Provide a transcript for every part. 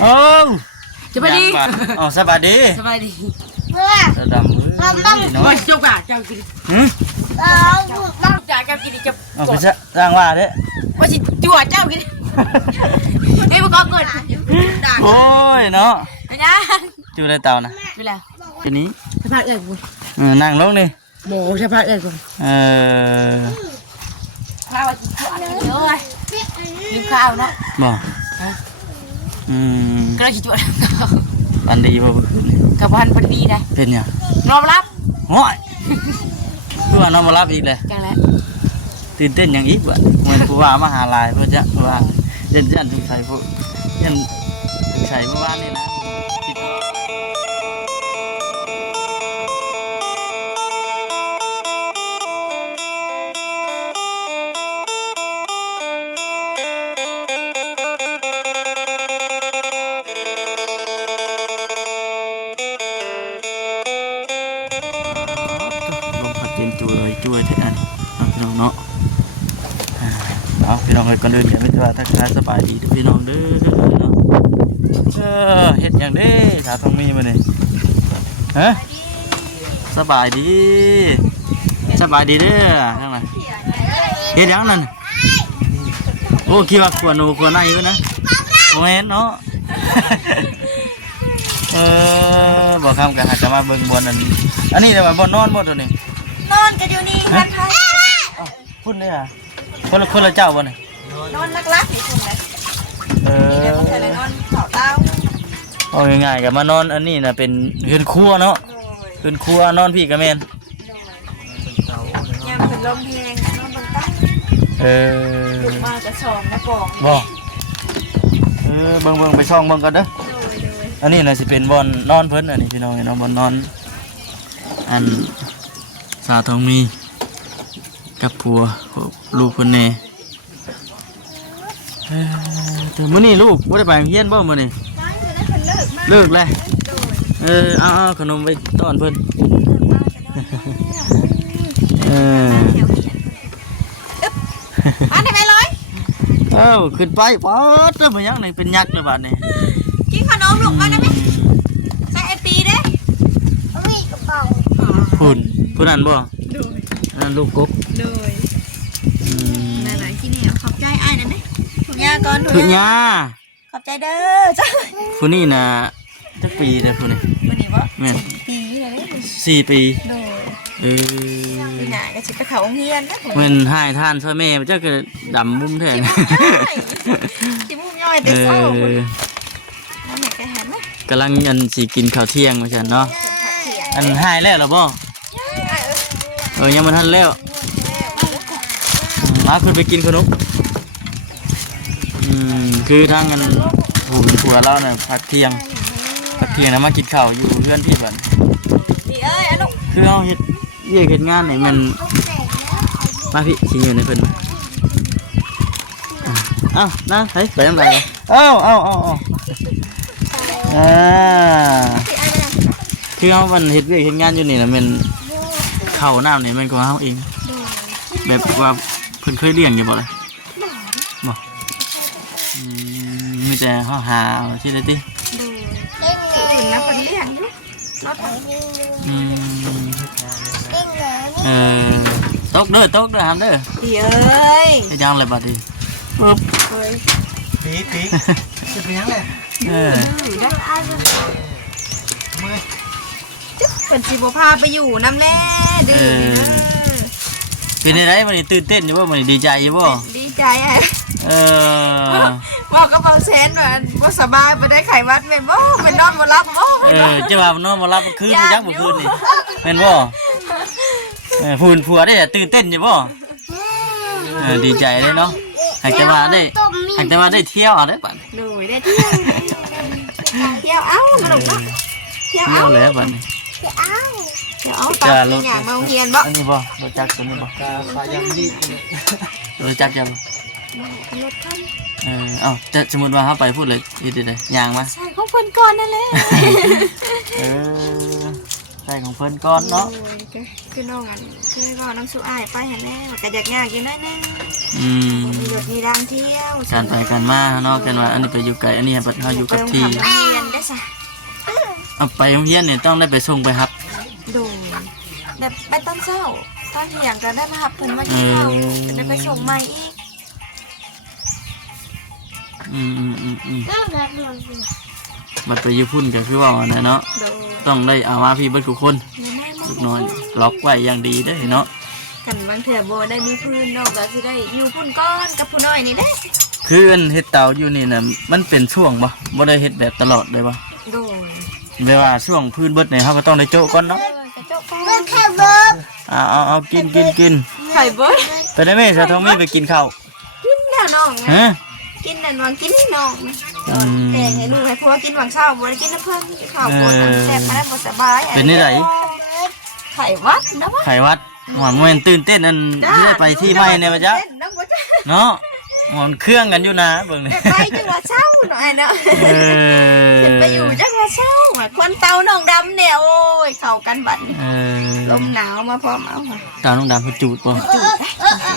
โอ้สบายดีอ๋อสบายดีสบายดีดำมือน้อยจุกอ่ะเจ้ากินต้องจ่ายเจ้ากินจะเอาไปสร้างว่าเด้ว่าสิจั่วเจ้ากินนี่มันก็เกิดโอ้ยเนาะนะจูได้เต่านะเวลาทีนี้สภาพเอิญกูนั่งลงนี่โมสภาพเอิญกูข้าวจิจั่วเยอะเลยกินข้าวเนาะบ่ก็เลยจิจั่วอันดีบ่กับพันพอดีได้เป็นยังนอนรับโอ้ยตัวนอนมารับอีกเลยจังแล้วตื่นเต้นอย่างอีกว่ะเหมือนผู้ว่ามาหาลายเพื่อจะว่าเล่นยันถึงใส่พวกยันใส่เมื่อวานนี่นะช่วยเท่านั้นพี่น้องเนาะพี่น้องก่อนเดินเดี๋ยวไม่ว่าทักทายสบายดีพี่น้องเด้อเนาะเฮ็ดอย่างนี้สาวต้องมีมาเนี่ยฮะสบายดีสบายดีเด้อข้างในเฮ็ดอย่างนั้นโอ้คิดว่าขวานหนูขวานไหนอยู่นะโมเห็นเนาะบอกคำกันหากจะมาเบิ่งบนอันนี้เดี๋ยวมาบนนอนบนตัวนี้นอนกันอยู่นี่กันไทยพูดเนี่ยคนละเจ้าบ่เนี่ยนอนนักลักนี่คุณเลยนี่เดี๋ยวคนไทยเลยนอนเผาเต้าเอาง่ายๆกับมานอนอันนี้นะเป็นเรือนครัวเนาะเรือนครัวนอนพี่กับแม่นยังเป็นลมแหงนอนบนตั้งลุกมาจะสองกระป๋องบ่เบิ่งไปช่องเบิ่งกันเด้ออันนี้น่ะสิเป็นบอนนอนเพิ่นอันนี้พี่น้องเนาะบอนนอนอันสาวทองมีกับผัวลูกเพิ่นแน่แต่มื้อนี้ลูกบ่ได้ไปโรงเรียนบ่มื้อนี้เลิกแล้วเอาขนมไปต้อนเพิ่นมาได้ไหมเลยขึ้นไปป๊อดมายังนี่เป็นยักษ์เลยบาดนี้กินขนมลูกมาได้ไหมใส่ไอตีเด้มีกระเป๋าผู้นั้นบ่นั่นลูกกบเลยหลายๆที่นี่ขอบใจอ้ายนั่นไหมถุงยาก่อนถุงยาขอบใจเด้อจ้าผู้นี้นะจักปีเลยผู้นี้ผู้นี้บ่ปีเลย4 ปีปีหน้าก็สิไปเข้าโรงเรียนนะเหมือนหายทานช่วยแม่เจ้าก็ดำมุ้มแทนจิมุ้มย่อยแต่เศร้านั่นแหละแกเห็นไหมกำลังอันสิกินข้าวเที่ยงมาฉันเนาะอันหายแล้วหรอบ่ยังมันทันแล้วมาคุณไปกินขนมคือทางกันผัวเราเนี่ยพักเที่ยงนะมากินข้าวอยู่เพื่อนพี่ก่อนคือเอาเฮ็ดเฮ็ดงานไหนมันมาพี่ชิอยู่ในเพิ่นมานะไปน้ำลายเอาคือเอามันเฮ็ดเฮ็ดงานอยู่นี่นะมันเข้าน้ำนี่มันก็เอาเองแบบว่าเพิ่นเคยเลี้ยงอยู่บ่เลยบ่มีแต่ห่อหาที่ไหนติเป็นนักเลี้ยงอยู่ตกเด้อหามเด้อดีเอ้ยไปยังเลยบัดนี้ปึ๊บปีจะไปยังเลยเป็นสิบพาไปอยู่น้ำแน่ดื้อเป็นอะไรมันตื่นเต้นอยู่บ่มันดีใจอยู่บ่ดีใจบอกกับเบาเซนว่าสบายไปได้ไขวัดเป็นบ่เป็นนอนบ่รับบ่จะว่านอนบ่รับคืนยักษ์บ่คืนนี่เป็นบ่ผัวได้ตื่นเต้นอยู่บ่ดีใจเลยเนาะหากจะมาได้เที่ยวได้ป่ะดูได้เที่ยวเอ้าสนุกเนาะเที่ยวแล้วป่ะเดี๋ยวเอาตามที่อย่างมาโรงเรียนบ่นี่บ่รู้จักตัวนี้บ่ขายยังดีรู้จักยังรถคันจะสมมติว่าเขาไปพูดเลยได้ยางมาใช่ของเพิ่นก่อนนั่นแหละใช่ของเพิ่นก่อนเนาะคือน้องอันคือน้องน้ำสุอายไปเห็นแล้วกระยักยากอยู่นั่นนึง มีรถมีรางเที่ยว การไปกันมาเนาะกันว่าอันนี้ไปอยู่ไกลอันนี้บัดเฮาอยู่กับที่ ไปโรงเรียนได้ซะ เอาไปโรงเรียนเนี่ยต้องได้ไปส่งไปรับ โดยแบบไปตอนเช้าตอนเที่ยงก็ได้มารับเพิ่นมากินข้าวจะได้ไปส่งใหม่อีก บัดไปอยู่พุ่นก็คือว่าอันนั้นเนาะ โดย ต้องได้เอามาพี่เบิดทุกคน แม่ๆ ลูกน้อยล็อกไว้อย่างดีเด้อเนาะ กันบางเถื่อโบได้มีพื้นนอกก็สิได้อยู่พุ่นก้อนกับผู้น้อยนี่แหละ คืออันเฮ็ดเตาอยู่นี่น่ะมันเป็นช่วงบ่ได้เฮ็ดแบบตลอดเลยบ่ โดย แปลว่าช่วงพื้นเบิดนี่เฮาก็ต้องได้โจ๊ะก่อนเนาะ กระจกก้อนไข่เบิร์ด เอากิน ไข่เบิร์ด ไปได้ไหมสาวทองมีไปกินข้าว กินแล้วน้องนะ ฮะ กินนั่นวางกินให้น้องนะ อืม แต่ให้ลูกให้พ่อกินวางเช้าบ่ได้กินน้ำเพิ่นข้าวปวดแซ่บมาได้บ่สบาย เป็นนี่ได ไข่วัดนะวะ ไขวัดหวานเวนตื่นเต้นอันที่ได้ไปที่ใหม่เนี่ยปะจ๊ะ น้องบ่จ้ะ เนาะหวานเครื่องกันอยู่นะเบิ่งนี่ ไปจังหวัดเช้าหน่อยเนาะ เออ ไปอยู่จังหวัดเช้าอะคนเตาน้องดำเนี่ยโอ้ยเข้ากันบัดนี้ เออ ลมหนาวมาพร้อมเอาค่ะ ตาน้องดำเพิ่นจูดบ่ จูด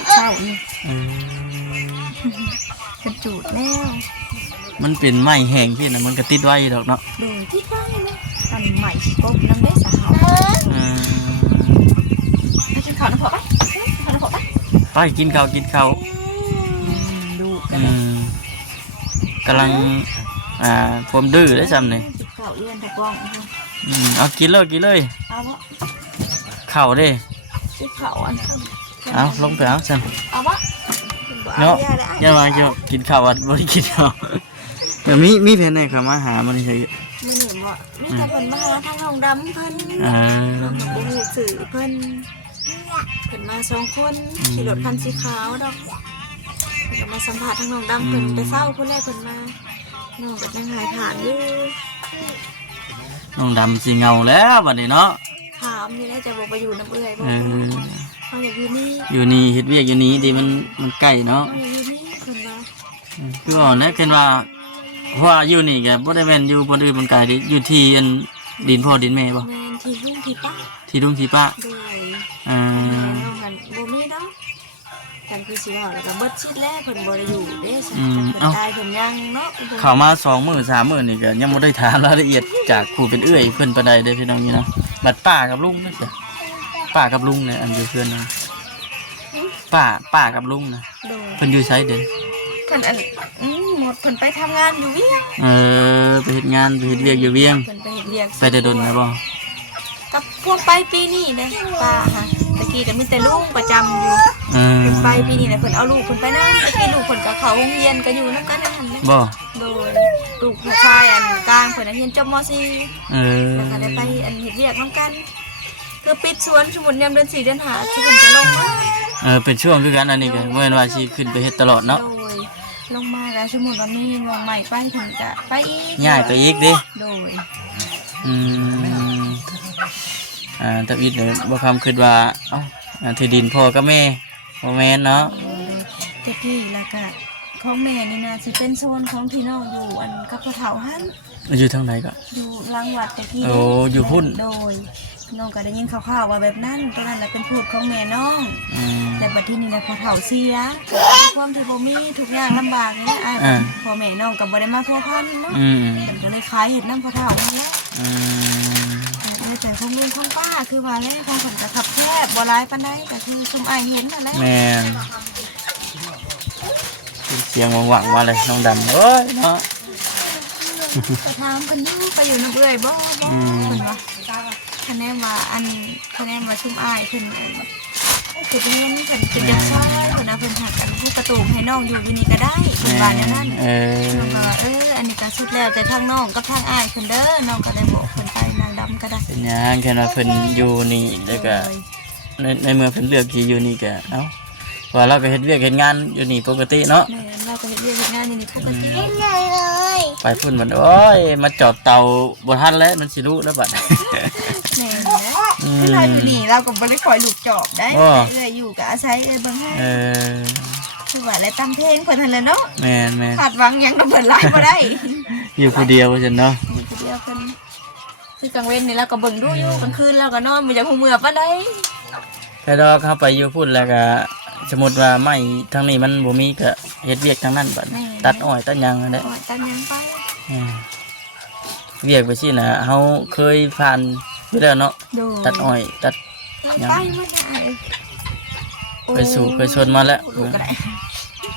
เช้านี่ เออ เป็นจูดแล้ว มันเป็นไม้แห้งพี่น่ะมันก็ติดไว้ดอกเนาะ โดยที่ใกล้นะอันใหม่กบน้ำเด้สาว เออ ไปกินข้าวน้ำพอปะข้าวน้ำพอปะ ไปกินข้าว ดูกั อื น มกำลังความดื้อได้ซ้ำนี่ กินข้าวเลื่อนถูกบ้อง เอากินเลย เอาวะ ข้าวเด้ กินข้าวอัน เอาลงไปเอาซั่น เอาวะ เนาะอย่ามาเกี่ยวกินข้าววัดบ่ได้กินข้าวแต่มีแผนไหนเข้ามาหามันเฉย ไม่เห็นว่ามีแต่เพิ่นมาทางห้องดำเพิ่น อ่า บ่ฮู้สื่อเพิ่นมาสองคนขี่รถคันสีขาวดอกเพิ่นก็มาสัมภาษณ์ทางห้องดำเพิ่นไปเฝ้าเพิ่นแรกเพิ่นมาน้องก็ยังหายผ่านอยู่ น้องดำสิเงาแล้วบัดนี้เนาะ ถามนี่ได้จะบอกไปอยู่น้ำเอื้อยบอก เออ เขาอยากอยู่นี่ อยู่นี่เฮ็ดเวียกอยู่นี่ดีมันใกล้เนาะ เขาอยากอยู่นี่คนว่า คือว่านะเห็นว่าเพราะว่าอยู่นี่ก็บ่ได้แม่นอยู่บนอื่นบนไกลเด้อยู่ที่อันดินพ่อดินแม่บ่ แมนทีลุงทีป้า ที่ลุงที่ป้า ด้วย เออ น้องกันบ่มีเนาะกันคือสิว่าแล้วก็เบิดชิดแล้วเพิ่นบ่ได้อยู่เด้สักเพิ่นตายเพิ่นยังเนาะ เข้ามา2 มื้อ3 มื้อนี่ก็ยังบ่ได้ถามรายละเอียดจากผู้เป็นเอื้อยเพิ่นปานใดเด้อพี่น้องนี่นะบัดป้ากับลุงนั่นจ้ะป้ากับลุงเนี่ยอันอยู่เพื่อนนะป้ากับลุงนะ โดย เพิ่นอยู่ไสเด้อ เพิ่นอันหมดเพิ่นไปทำงานอยู่เวียง ไปเฮ็ดงานไปเฮ็ดเวียกอยู่เวียง เพิ่นไปเฮ็ดเวียง ไปได้ดนนะบ่ กับพวกไปปีนี้เด้ป้าฮะตะกี้ก็มีแต่ลุงประจำอยู่ เออ เพิ่นไปปีนี้น่ะเพิ่นเอาลูกเพิ่นไปนำตะกี้ลูกเพิ่นก็เข้าโรงเรียนก็อยู่นำกันนั่นแหละ บ่ โดยลูกผู้ชายอันกลางเพิ่นน่ะเรียนจบม .4 เออ แล้วก็ได้ไปอันเฮ็ดเวียกนำกันคือปิดสวนสมุนยามเดือน4เดือน5ที่เพิ่นจะลงมา เป็นช่วงคือกันอันนี้ก็บ่แม่นว่าสิขึ้นไปเฮ็ดตลอดเนาะ โดยลงมาแล้วสมมุติว่ามีวงใหม่ไปเพิ่นก็ไปอีก ย้ายไปอีกเด้ โดย อืมตะวิดเนี่ยบ่คำคิดว่าเอ้าที่ดินพ่อกับแม่บ่แม่นเนาะ ตะกี้แล้วก็ของแม่นี่นะสิเป็นโซนของที่น้องอยู่อันกับกระเถาหัน อยู่ทางไหนก็ อยู่หลังวัดตะกี้ โอ้อยู่พุ่น โดยน้องก็ได้ยินข่าวๆว่าแบบนั้นตอนนั้นแหละเป็นพูดของแม่น้อง อืม แต่บัดที่นี่นะพอเฒ่าเสียความที่บ่มีทุกอย่างลำบากนี่นะอ้าย อ่า พ่อแม่น้องก็บ่ได้มาพัวพันเนาะ อืม เพิ่นก็เลยขายเฮ็ดน้ำพอเฒ่านั่นแหละ อืม ก็เลยเป็นของลุงของป้าคือว่าแล้วของเพิ่นก็ขับแคบบ่หลายปานใดก็คือชุมอ้ายเห็นนั่นแหละ แม่นเสียงหวังๆมาเลยน้องดำเอ้ยเนาะ ก็ถามเพิ่นอยู่ไปอยู่น้ำเอื้อยบ่ อืม เพิ่นว่าคะแนนว่าชุมอ้ายเพิ่นคือเห็นเพิ่นเป็นจังซ่อนเพิ่นน่ะเพิ่นหักกันผู้ประตูให้น้องอยู่อยู่นี่ก็ได้เพิ่นว่าแนวนั้น เออ น้องก็ว่าอันนี้ก็สุดแล้วแต่ทางน้องกับทางอ้ายเพิ่นเด้อน้องก็ได้บอกเพิ่นไปนางดำก็ได้ เป็นหยังแค่ว่าเพิ่นอยู่นี่แล้วก็ในเมื่อเพิ่นเลือกที่อยู่นี่ก็เอ้าว่าเราก็เฮ็ดเวียกเฮ็ดงานอยู่นี่ปกติเนาะ แม่เราก็เฮ็ดเวียกเฮ็ดงานอยู่นี่ปกติ ไปพุ่นมันโอ้ยมาจอดเตาบ่ทันแล้วมันสิรู้แล้วบัด แม่นะคือเราอยู่นี่เราก็บ่ได้คอยลูกจอบได้ อ้อ เอื้อยอยู่ก็อาศัยเบิ่งให้ เออ คือว่าอะไรตามเพลงเพิ่นนั่นแหละเนาะ แม่นแม่น คาดหวังหยังก็เพิ่นหลายบ่ได้ อยู่ผู้เดียวจังเนาะ อยู่ผู้เดียวเพิ่นคือกลางเว้นนี่เราก็เบิ่งดูอยู่กลางคืนเราก็นอนบ่อยากฮู้เมื่อปานใด แต่ดอกเข้าไปอยู่พุ่นแล้วก็ สมมุติว่าไม้ทางนี้มันบ่มีก็เฮ็ดเวียกทางนั้นบัดตัดอ้อยตัดหยังนั่นแหละ ตัดยังไป เวียกไปสินะเฮาเคยผ่านอยู่แล้วเนาะ โดย ตัดอ้อยตัด ไปมาได้ ไปสู่ไปชนมาแล้ว ลูกก็ได้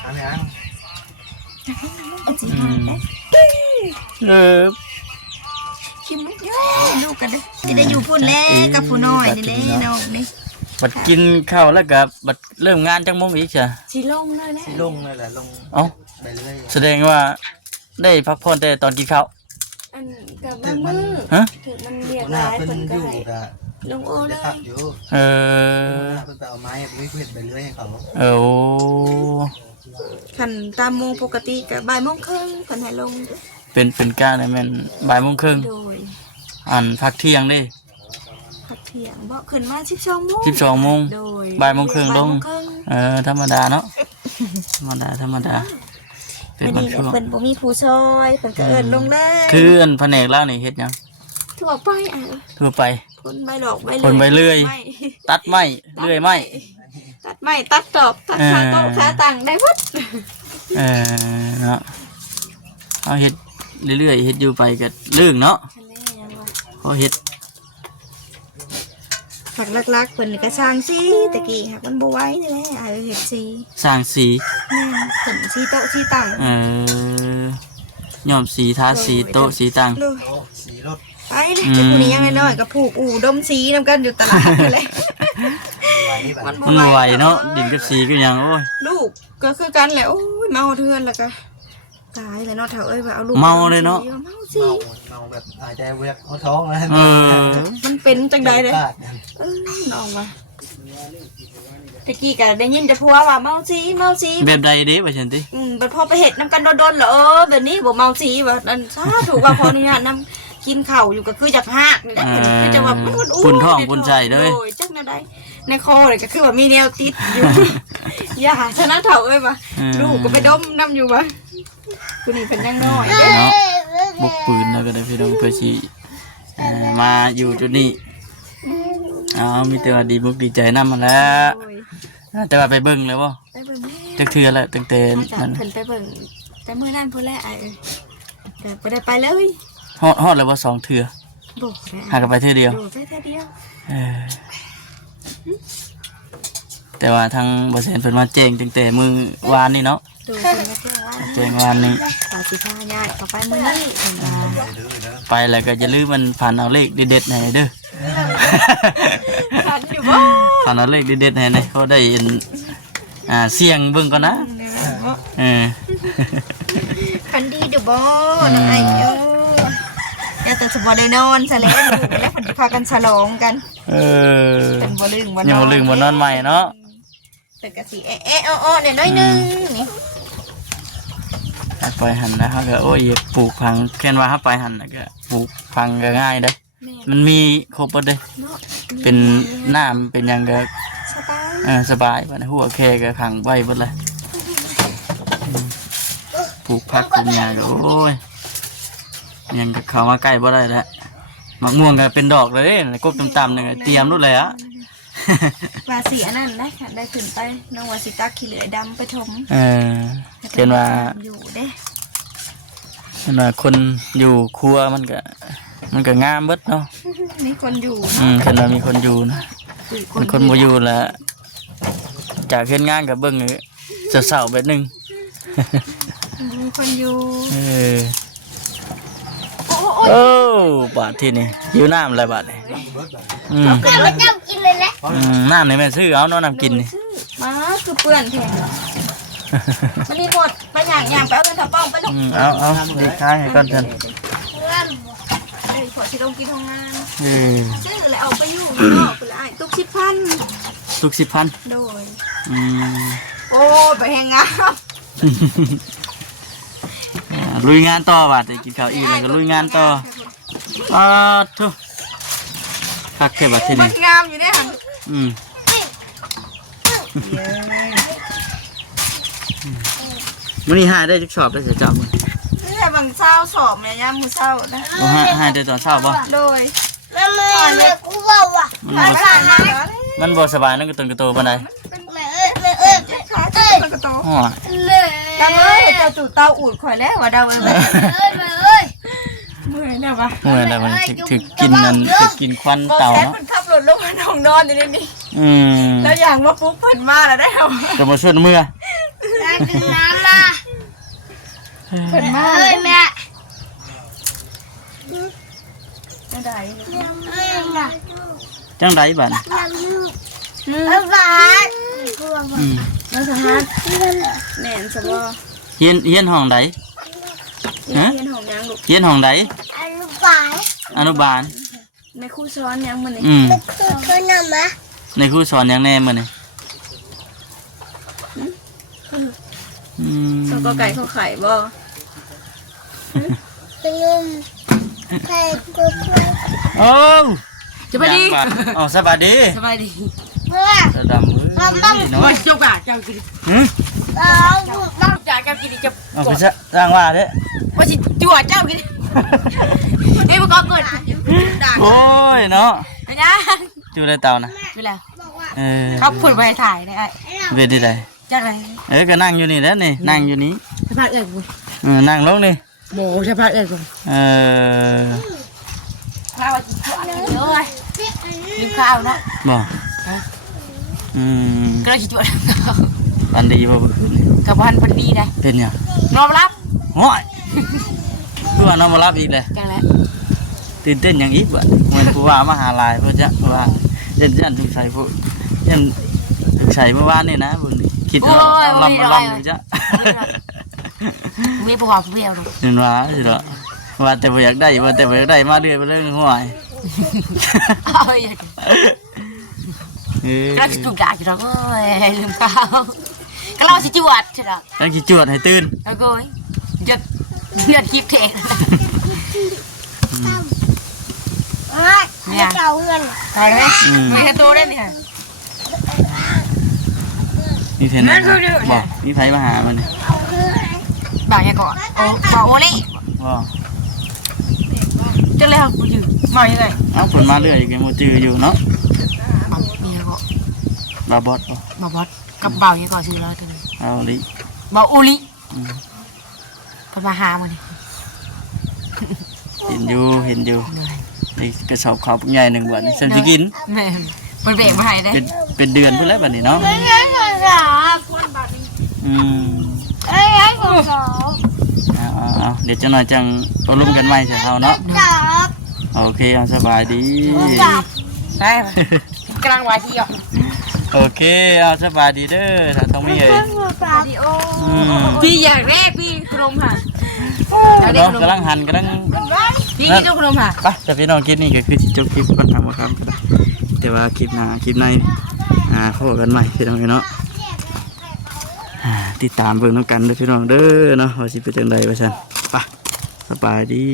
อันนี้ เออ ชิมเยอะลูกกันได้ที่ได้อยู่พุ่นแล้วกับผู้น้อยนี่แหละน้องนี่ บัดกินข้าวแล้วก็บัดเริ่มงานจังโมงอีกจ้ะ สิลงเลยแหละ สีลงเลยแหละลง เอ้า ไปเรื่อย แสดงว่าได้พักผ่อนแต่ตอนกินข้าว อันกับว่ามือ ฮะ ถึงมันเรียก หน้า ร้าย เพิ่น เพิ่น อ ก็ ยู่ ให้ กับ ลงโอเล ได้ ย พักอยู่ เอ ห อ น้าเพิ่นไปเอาไม้วิเพิ่นไปเรื่อยให้เขา เออโอ้ ขันตามโมงปกติกับบ่ายโมงครึ่งเพิ่นให้ลง เป็นการอะไรแม่นบ่ายโมงครึ่ง โดย อันพักเที่ยงเด้ พักเที่ยงบ่ขึ้นมา12โมง 12โมง โดย บ่ายโมงครึ่งลง บ่ายโมครึ่ง ธรรมดาเนาะธรรมดาเป็น วัน บาง นี้ ช่วง เพิ่นบ่มีผู้ช่วยเพิ่นก็เอิ้นลงเลย คืออันแผนกล่างนี่เฮ็ดหยัง ทั่วไปอ่ะ ทั่วไป พ่นใบหลอกใบ พ่นใบเลื่อย ไม้ ตัดไม้เลื่อยไม้ ตัดไม้ตัดตอกตัดขาโต๊ะขาตั้งได้หมด เนาะเอาเฮ็ดเรื่อยๆเฮ็ดอยู่ไปก็เรื่องเนาะ อันนี้ยังว่า เขาเฮ็ด ผักลักๆเพิ่นก็สร้างสีตะกี้ค่ะมันบ่ไหวนี่แหละเฮ็ดสี สร้างสี แม่นเพิ่นสีโต๊ะสีตั้ง ย้อมสีทาสีโต๊ะสีตั้ง เลย โอ้สีรถ ไปเลยจะผู้นี้ยังน้อยๆก็ผูกอู่ดมสีนำกันอยู่ตลาดนั่นแหละ ไว้แบบ มัน มันไหวเนาะดินกับสีก็ยังโอ้ย ลูกก็คือกันแหละโอ้ยเมาเทือนแล้วก็ตายแล้วเนาะเฒ่าเอ้ยว่าเอาลูก เมาเลยเนาะ เมาสิ เมาแบบหายใจเวียกเขาท้องแล้ว มันเป็นจังใดเลย กาด น้องว่าตะกี้ก็ได้ยินแต่ผัวว่าเมาสิเมาสิ แบบใดเด้ว่าฉันติ บัดพอไปเห็ดน้ำกันโดนๆเหรอแบบนี้บ่เมาสีว่านั่นซาถูกว่าพออนุญาตน้ำกินข้าวอยู่ก็คือจากหากนี่แหละคือจะว่ามันอ้วน ปุ่นท้องปุ่นใจเด้ย โอ้ยจักแนวใดในคอเลยก็คือว่ามีแนวติดอยู่ อย่าชนะเถ่าเอ้ยว่ะลูกก็ไปดมน้ำอยู่ว่ะคุณนี่เป็นยังน้อยเด้อ เนาะบกปืนแล้วก็ได้พี่น้องเพื่อสิมาอยู่จุดนี้มีแต่ว่าดีมุกดีใจนำมาแล้ว โอ้ย แต่ว่าไปเบิ่งแล้วบ่ ไปเบิ่งแม่ จักเทื่อแล้วตั้งแต่ มาจาก นั้น เพิ่นไปเบิ่งแต่มื้อนั้นพุ่นแหละไอ้เอ้ยแต่บ่ได้ไปเลย ฮอดแล้วว่า2เทื่อ บอกแม่ หากันไปเทื่อเดียว ดูแค่เดียว เออแต่ว่าทางบ่แสนเพิ่นมาแจ้งตั้งแต่มื้อวานนี่เนาะ ดูเพิ่นก็แจ้งว่า แจ้งวานนี้ ขอสิพาญาติเขาไปมื้อนี้เพิ่นว่า ไปแล้วก็อย่าลืมมันผ่านเอาเลขเด็ดๆให้เด้อ ทันอยู่บ่ ผ่านเอาเลขเด็ดๆให้นะเขาได้เสี่ยงเบิ่งก่อนนะเออ คันดีอยู่บ่น้องไอ้เอ้ยอย่าแต่สิบ่ได้นอนซะแล้วลูกแล้วเพิ่นสิพากันฉลองกัน เออ เป็นบ่ลืมบ่นอน ยังบ่ลืมบ่นอนใหม่เนาะ เพิ่นก็สิแอะๆอ้อๆเนี่ยน้อยหนึงนี่ ไปหันนะเขาก็โอ้ยปลูกพังแค่ว่าเขาไปหันนะก็ปลูกพังก็ง่ายได้ แม่ มันมีครบหมดเลย เนาะ เป็นน้ำเป็นหยังก็ สบาย สบายวันหัวแค่ก็ขังไว้หมดเลยปลูกผักปลูกหญ้าก็โอ้ยยังก็เข้ามาใกล้บ่ได้แล้วมะม่วงก็เป็นดอกเลยกบต่ำๆนี่ก็เตรียมรุ่นเลยอะ ว่าสิอันนั้นนะได้ขึ้นไปน้องว่าสิตักขี้เหลือดำไปถม เช่นว่า อยู่เด้ เช่นว่าคนอยู่ครัวมันก็งามเบิดเนาะ มีคนอยู่ เช่นว่ามีคนอยู่นะ มันคนบ่อยู่แล้วจากเฮ็ดงานกับเบิ่งนี่จะเศร้าแบบนึง มีคนอยู่ เออ โอ้ โอ้บาดที่นี่หิวน้ำอะไรบาดนี่น้ำน้ำนี่แม่ซื้อเอาเนาะน้ำกินนี่ มาคือเปื่อนแท้มันนี่หมดไปอย่างไปเอาเงินถับป้องไปลง เอาดีท้ายให้ก่อนฉัน เอ้ยขอสิลงกินห้องงาน ซื้อแล้วเอาไปอยู่นอกไปเลยตุก10,000 ทุก10,000 โดย ม โอ้ไปแหงงาน ลุยงานต่อบาดกินข้าวอิ่มแล้วก็ลุยงานต่อทุกคักแค่บาดที่ มั นี่ นงามอยู่เนี่ย มื้อนี้หาได้จักชอบได้สิจ้ามื้อ นี่แหละบางเช้าสอบเนี่ยยามมื้อเช้านะ หาได้ตอนเช้าบ่ โดย มันบ่สบายนั่นก็ตนกระโตปานใด เป็น ขาตะโต อ๋อ ดำเอ้ยเจ้าจู่เตาอูดข่อยแล้วว่าดำเอ้ยเมื่อยแล้ววะ เมื่อไรมันถึกกินนั่นถึกกินควัน บอก เต่า แค่ เนาะ มันขับรถลงมานอนอยู่ในนี้ อืม แล้วอย่างว่าปุ๊บเพิ่นมาแล้วได้เอา จะมาช่วยเมื่อ น้ำมา เพิ่นมา เอ้ยแม่ ไม่ได้ จังไรบ้าน หวาน อืม แล้วสหารแม่นสบอ เฮียนห้องใด ฮะ เรียนของยังลูก เฮียนห้องใด หวาน อนุบาล ในครู่ซ้อนยังมันนี่ อืม คือน้ำมะ ในครูสอนอย่างแน่มื้อนี่อืม สก็ไก่เขาไข่บ่ คือนุ่มไข่กุ๊ก โอ้ จะไปดี อ๋อสบายดี สบายดี เมื่อ ระดับมือเนาะ โอ้ยเจ้าป่าเจ้ากิน หืม ต้องจ่ายเจ้ากินจะ เอาไปสร้างว่าเด้อ ว่าสิจั่วเจ้ากินเฮ้ยมันก็เกิดด่า โอ้ยเนาะ ไปนะ อยู่ในเตานะ ไปแล้ว เออ เขาพูดไปถ่ายได้ไอ้ เวทที่ใด จากไหน ก็นั่งอยู่นี่แหล้วนี่นั่งอยู่นี้ สภาพเอ็ดกู นั่งลงนี่ โบสภาพเอ็ดกู เออ ข้าวกินจั่วเลยลืมข้าวนะ บ่อืม ก็เลยกินจั่ว อันดีบ่เมื่อคืนนี่ กับพันพอดีนะ เป็นหยัง นอนรับ โอ้ยคือว่านอนมารับอีกเลย จังแล้ว ตื่นเต้นอย่างอีกบ่เหมือนผู้ว่ามาหาลายเพื่อจะว่ายันถูกใส่ผู้ยันถูกใส่เมื่อวานนี่นะเบิ่งนี่คิดว่าลำมาลำอยู่จ้ะ มีประวัติเบี้ยว เห็นว่าสิเนาะว่าแต่บ่อยากได้ว่าแต่บ่อยากได้มาเรื่อยไปเรื่อยห่วย เอาอย่าง เออ ก็จะจุกด่าอยู่แล้วเอ้ยลืมข้าวก็เราสิจวดใช่ไหม แล้วกี่จวดให้ตื่น แล้วก็หยุดคลิปเทง ไม่เก่าเงิน ตายไหมไม่แค่ตัวได้เนี่ย มีเพนนะบอกมีไผมาหามันนี่ บ่าวยังก่อนโอ้บ่าวโอเล่ บ่ จะเล่ากูอยู่มายังไง เอ้าผลมาเรื่อยอยู่ยังบ่จืออยู่เนาะ มีอะไรก็ บาบอสบ่ บ่าวบอสกับบ่าวยังก่อนซื้อแล้วตัวนี้ เอาลิ บ่าวอุลิ อืม พอมาหามันนี่ เห็นอยู่นี่กระสอบข้าวปุกใหญ่หนึ่งวันฉันสิกิน แม่มันเบ่งมาให้ได้ เป็นเดือนพุ่นแล้วบัดนี้เนาะ เงินสอง อืม เอ้ยสอง เอาเดี๋ยวจะหน่อยจังตกลงกันใหม่ใช่เฮาเนาะ สอง โอเคเอาสบายดี ได้กำลังวาทีอ่ะ โอเคเอาสบายดีเด้อถ้าต้องมีเอ้ย ดีโอ อืม พี่อยากแรกพี่ขนมค่ะ เนาะกำลังหันกำลัง พี่กินขนมค่ะ ไปแต่พี่น้องคลิปนี้ก็คือสิจบคลิปก่อนทำครับแต่ว่าคลิปหน้าคลิปในพบกันใหม่พี่น้องเนาะติดตามเบิ่งน้ำกันเด้อพี่น้องเด้อเนาะว่าสิเป็นจังไดว่าซั่นไปสบายดี